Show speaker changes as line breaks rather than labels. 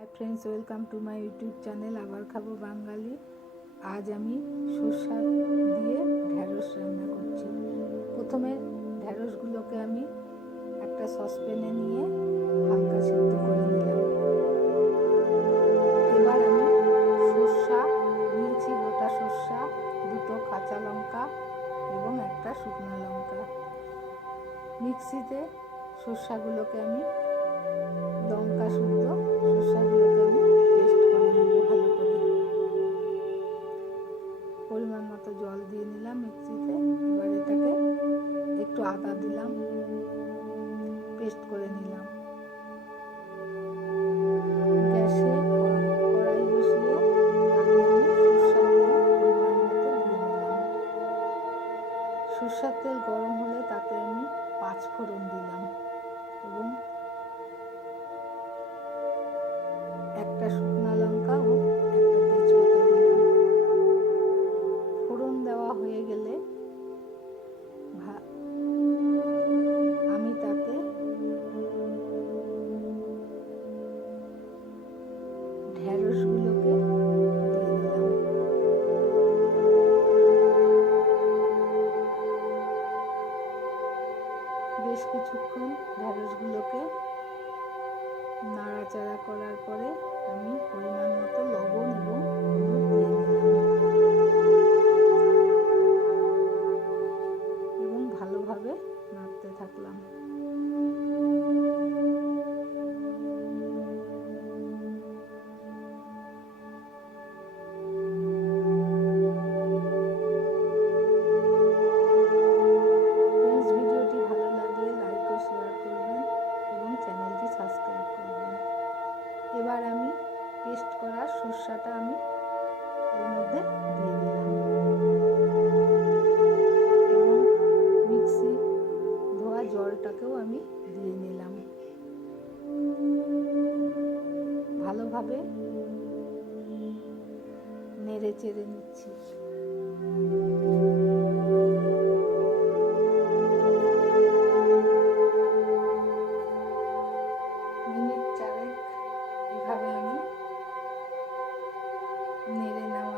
Hi friends welcome to my YouTube channel আবার খাব বাঙালি। আজ আমি সর্ষা দিয়ে ঢ্যাঁড়স রান্না করছি। প্রথমে ঢ্যাঁড়সগুলোকে আমি একটা সসপ্যানে নিয়ে হালকা সিদ্ধ করে নিলাম। এবার আমি সর্ষা নিয়েছি, গোটা সর্ষা দুটো কাঁচা লঙ্কা এবং একটা শুকনো লঙ্কা। মিক্সিতে সর্ষাগুলোকে আমি লঙ্কা শুদ্ধ শসাগুলোকে আমি পেস্ট করে নেব ভালো করে। পরিমাণ মতো জল দিয়ে নিলাম মিক্সিতে, এবার এটাকে একটু আদা দিলাম পেস্ট করে নিলাম। সরষার তেল গরম হলে তাতে আমি পাঁচ ফোড়ন দিলাম এবং একটা শুকনো লঙ্কা ও একটা তেজপাতা দিলাম। ফোড়ন দেওয়া হয়ে গেলে আমি তাতে ঢেঁড়সগুলোকে দিয়ে দিলাম। বেশ কিছুক্ষণ ঢেঁড়সগুলোকে নাড়াচাড়া করার পরে আমি পরিমাণ মতো লবণ এবং এবং ভালোভাবে নাড়তে থাকলাম। এবার আমি পেস্ট করা সর্ষাটা আমি এর মধ্যে দিয়ে দিলাম। এবং মিক্সি ধোয়া জলটাকেও আমি দিয়ে নিলাম। ভালোভাবে নেড়ে চেড়ে নিচ্ছি। নেড়ে নেওয়ার